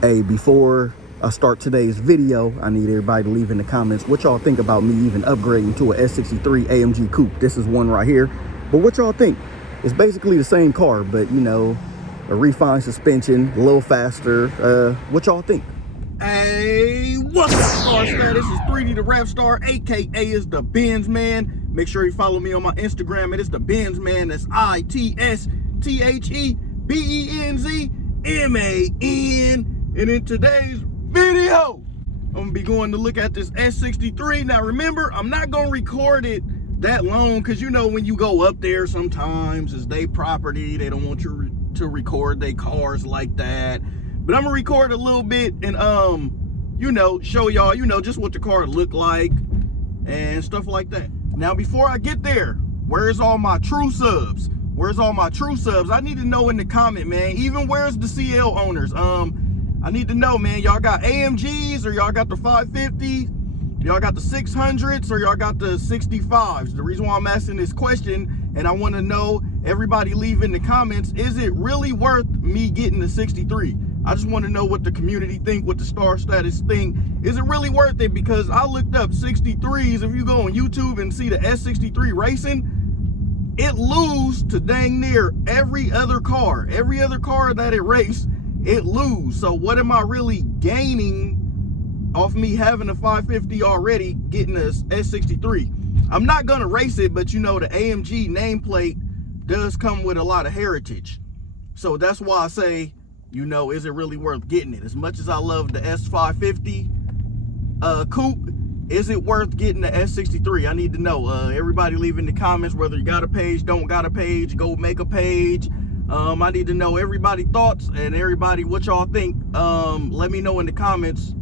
Hey, before I start today's video, I need everybody to leave in the comments what y'all think about me even upgrading to a S63 AMG Coupe. This is one right here. But what y'all think? It's basically the same car, but you know, a refined suspension, a little faster. What y'all think? Hey, what's up, Star Stat? This is 3D the Rap Star, aka is the Benz Man. Make sure you follow me on my Instagram. It is the Benz Man. That's ITSTHEBENZMAN. And in today's video, I'm gonna be going to look at this S63. Now remember, I'm not gonna record it that long because you know when you go up there sometimes it's their property. They don't want you to record their cars like that. But I'm gonna record a little bit and you know, show y'all, you know, just what the car look like and stuff like that. Now before I get there, where's all my true subs? Where's all my true subs? I need to know in the comment, man. Even where's the CL owners? I need to know, man. Y'all got AMGs or y'all got the 550? Y'all got the 600s or y'all got the 65s? The reason why I'm asking this question, and I want to know, everybody leave in the comments, is it really worth me getting the 63? I just want to know what the community think, what the Star Status think. Is it really worth it? Because I looked up 63s. If you go on YouTube and see the S63 racing, it lose to dang near every other car. Every other car that it raced, it lose. So what am I really gaining off me having a 550 already, getting a S63? I'm not gonna race it, but you know the AMG nameplate does come with a lot of heritage. So that's why I say, you know, is it really worth getting it? As much as I love the S550 Coupe, is it worth getting the S63? I need to know. Everybody leave in the comments whether you got a page, don't got a page, go make a page. I need to know everybody's thoughts and everybody what y'all think. Let me know in the comments.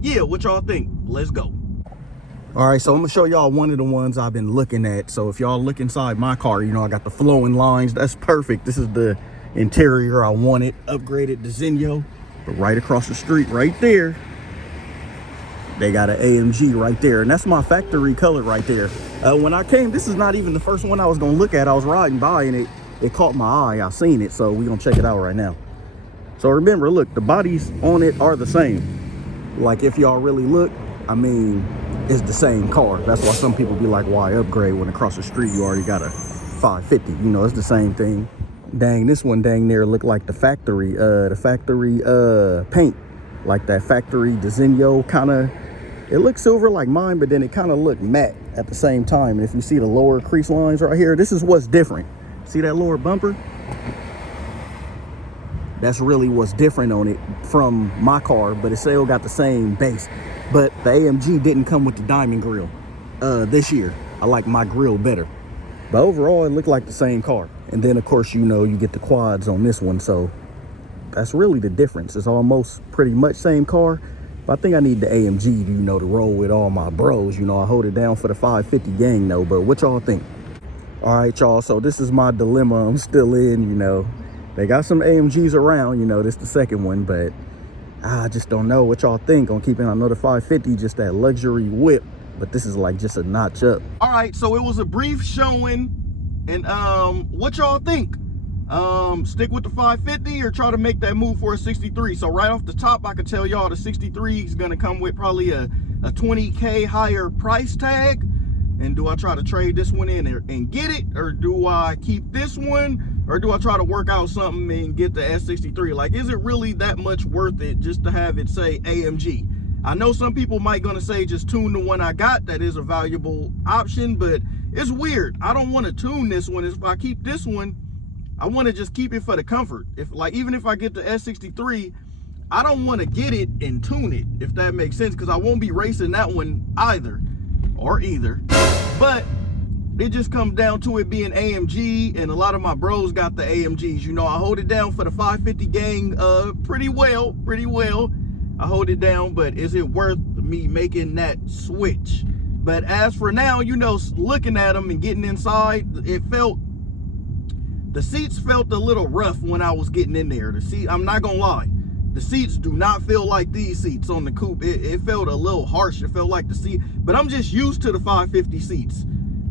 Yeah, what y'all think. Let's go. All right, so I'm gonna show y'all one of the ones I've been looking at. So if y'all look inside my car, you know, I got the flowing lines. That's perfect. This is the interior I wanted, upgraded to Zenyo. But right across the street, right there, they got an AMG right there, and that's my factory color right there. When I came, this is not even the first one I was gonna look at. I was riding by and it caught my eye. I seen it, so we're gonna check it out right now. So remember, look, the bodies on it are the same. Like if y'all really look, I mean, it's the same car. That's why some people be like, why upgrade when across the street you already got a 550? You know, it's the same thing. Dang, this one dang near look like the factory paint, like that factory Zenyo kind of. It looks silver like mine, but then it kind of looked matte at the same time. And if you see the lower crease lines right here, this is what's different. See that lower bumper? That's really what's different on it from my car, but it still got the same base. But the AMG didn't come with the diamond grille this year. I like my grille better. But overall, it looked like the same car. And then, of course, you know, you get the quads on this one. So that's really the difference. It's almost pretty much same car. But I think I need the AMG, you know, to roll with all my bros. You know, I hold it down for the 550 gang, though. But what y'all think? All right, y'all. So this is my dilemma I'm still in, you know. They got some AMGs around, you know, this the second one. But I just don't know what y'all think on keeping another 550, just that luxury whip. But this is like just a notch up. All right, so it was a brief showing. And what y'all think? Stick with the 550 or try to make that move for a 63? So right off the top, I can tell y'all the 63 is gonna come with probably a 20K higher price tag. And do I try to trade this one in and get it, or do I keep this one, or do I try to work out something and get the S63? Like, is it really that much worth it just to have it say AMG? I know some people might gonna say just tune the one I got. That is a valuable option, but it's weird. I don't want to tune this one. If I keep this one, I want to just keep it for the comfort. If like, even if I get the S63, I don't want to get it and tune it, if that makes sense, because I won't be racing that one either. But it just comes down to it being AMG, and a lot of my bros got the AMGs. You know, I hold it down for the 550 gang pretty well. I hold it down, but is it worth me making that switch? But as for now, you know, looking at them and getting inside, the seats felt a little rough when I was getting in there. I'm not gonna lie, the seats do not feel like these seats on the coupe. It felt a little harsh. It felt like the seat, but I'm just used to the 550 seats.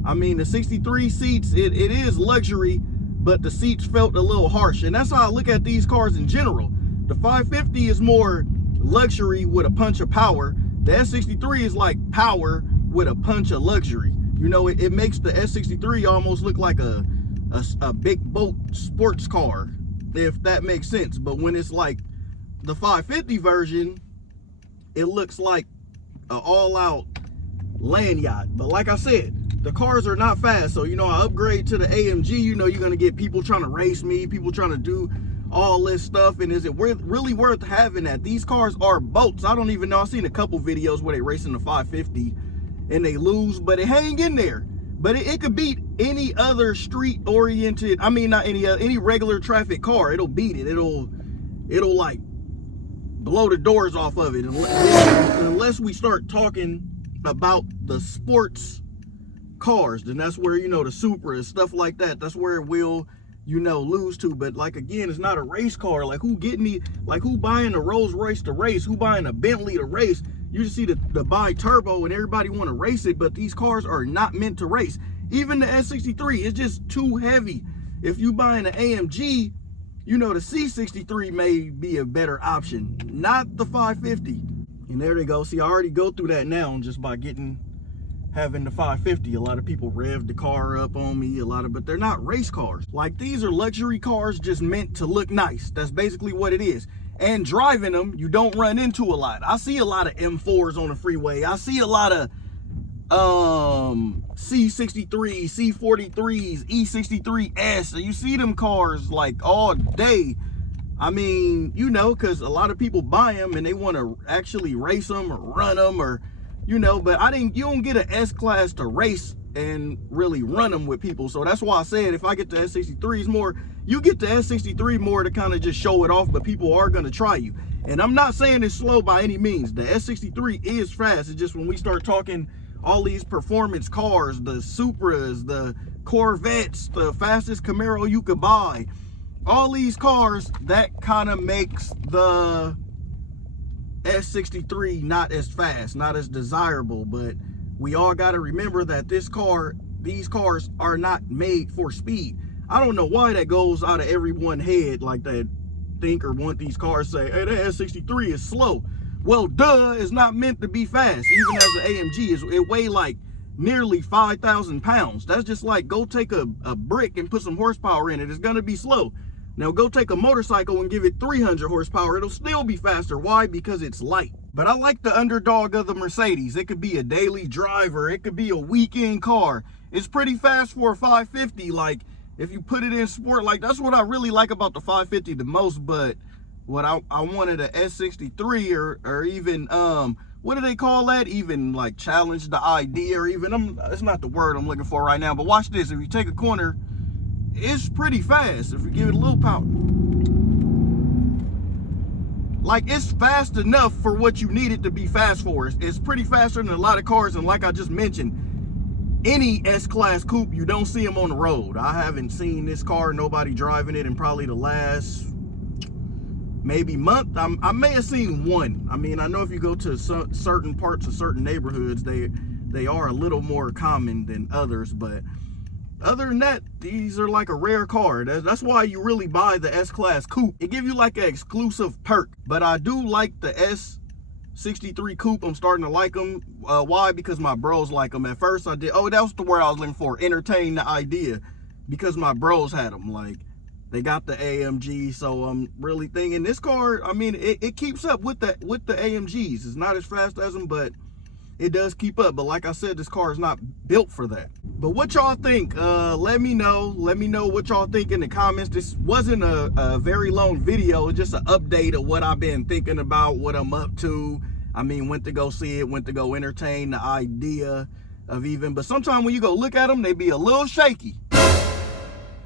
I mean, the 63 seats, it is luxury, but the seats felt a little harsh. And that's how I look at these cars in general. The 550 is more luxury with a punch of power. The S63 is like power with a punch of luxury. You know, it makes the S63 almost look like a big boat sports car, if that makes sense. But when it's like the 550 version, it looks like an all-out land yacht. But like I said, the cars are not fast, so you know, I upgrade to the AMG. You know, you're gonna get people trying to race me, people trying to do all this stuff. And is it really worth having that? These cars are boats. I don't even know. I've seen a couple videos where they racing the 550 and they lose, but it hang in there. But it could beat any other street oriented, I mean, not any regular traffic car. It'll beat it. It'll like blow the doors off of it, unless we start talking about the sports cars. Then that's where, you know, the Supra and stuff like that, that's where it will, you know, lose to. But like, again, it's not a race car. Like, who buying a Rolls Royce to race? Who buying a Bentley to race? You just see the bi-turbo and everybody want to race it, but these cars are not meant to race. Even the S63 is just too heavy. If you buying an AMG, you know, the C63 may be a better option, not the 550. And there they go. See, I already go through that now just by having the 550. A lot of people rev the car up on me, but they're not race cars. Like, these are luxury cars just meant to look nice. That's basically what it is. And driving them, you don't run into a lot. I see a lot of M4s on the freeway. I see a lot of C63s, C43s, E63S. So you see them cars like all day. I mean, you know, because a lot of people buy them and they want to actually race them or run them, or, you know, but you don't get an S-Class to race and really run them with people. So that's why I said, if I get the S63s more, you get the S63 more to kind of just show it off, but people are going to try you. And I'm not saying it's slow by any means. The S63 is fast. It's just when we start talking all these performance cars, the Supras, the Corvettes, the fastest Camaro you could buy, all these cars, that kind of makes the S63 not as fast, not as desirable. But we all got to remember that these cars are not made for speed. I don't know why that goes out of everyone's head, like that think or want these cars say, hey, the S63 is slow. Well, duh, it's not meant to be fast. Even as an AMG, it weigh like nearly 5,000 pounds. That's just like, go take a brick and put some horsepower in it. It's gonna be slow. Now go take a motorcycle and give it 300 horsepower. It'll still be faster. Why? Because it's light. But I like the underdog of the Mercedes. It could be a daily driver. It could be a weekend car. It's pretty fast for a 550. Like, if you put it in sport, like, that's what I really like about the 550 the most. But what I wanted a S63 or even, what do they call that? Even like challenge the idea, or even, it's not the word I'm looking for right now. But watch this. If you take a corner, it's pretty fast if you give it a little power. Like, it's fast enough for what you need it to be fast for. It's pretty faster than a lot of cars. And like I just mentioned, any S-Class coupe, you don't see them on the road. I haven't seen this car, nobody driving it in probably the last maybe month. I may have seen one. I mean, I know if you go to certain parts of certain neighborhoods, they are a little more common than others. But other than that, these are like a rare car. That's why you really buy the S-Class coupe. It gives you like an exclusive perk. But I do like the S63 coupe. I'm starting to like them. Why? Because my bros like them. At first I did, that was the word I was looking for, entertain the idea, because my bros had them. Like, they got the AMG, so I'm really thinking this car, I mean, it keeps up with the AMGs. It's not as fast as them, but it does keep up. But like I said, this car is not built for that. But what y'all think? Let me know what y'all think in the comments. This wasn't a very long video. It's just an update of what I've been thinking about, what I'm up to. I mean, went to go see it, went to go entertain the idea of even, but sometimes when you go look at them, they be a little shaky.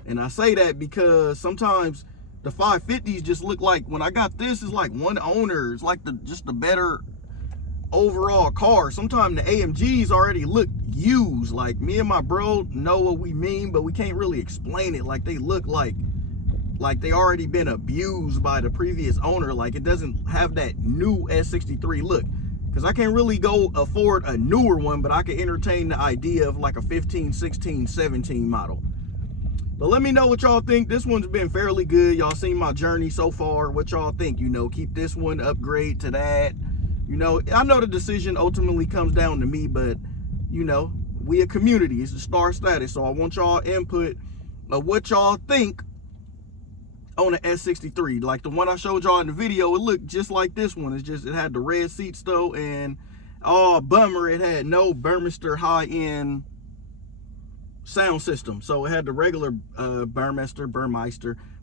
And I say that because sometimes the 550s just look like, when I got this, it's like one owner. It's like just the better overall car. Sometimes the AMGs already look used. Like, me and my bro know what we mean, but we can't really explain it. Like, they look like they already been abused by the previous owner. Like, it doesn't have that new S63 look. Because I can't really go afford a newer one, but I can entertain the idea of like a 15, 16, 17 model. But let me know what y'all think. This one's been fairly good. Y'all seen my journey so far. What y'all think? You know, keep this one, upgrade to that. You know, I know the decision ultimately comes down to me, but you know, we a community. It's a star status. So I want y'all input of what y'all think on the S63. Like the one I showed y'all in the video, it looked just like this one. It's just, it had the red seats though, and oh bummer, it had no Burmester high-end sound system. So it had the regular Burmeister,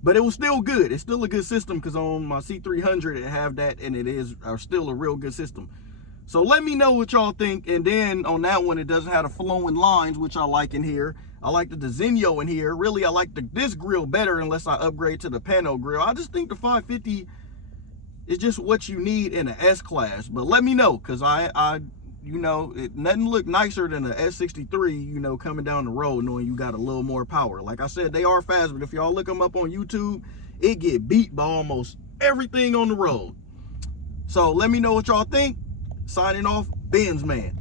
but it was still good. It's still a good system, because on my C300 it have that, and it is still a real good system. So let me know what y'all think. And then on that one, it doesn't have the flowing lines, which I like in here. I like the Desenio in here. Really, I like this grill better unless I upgrade to the Pano grill. I just think the 550 is just what you need in the S-Class. But let me know, because you know, nothing look nicer than the S63, you know, coming down the road knowing you got a little more power. Like I said, they are fast, but if y'all look them up on YouTube, it get beat by almost everything on the road. So let me know what y'all think. Signing off, Benz Man.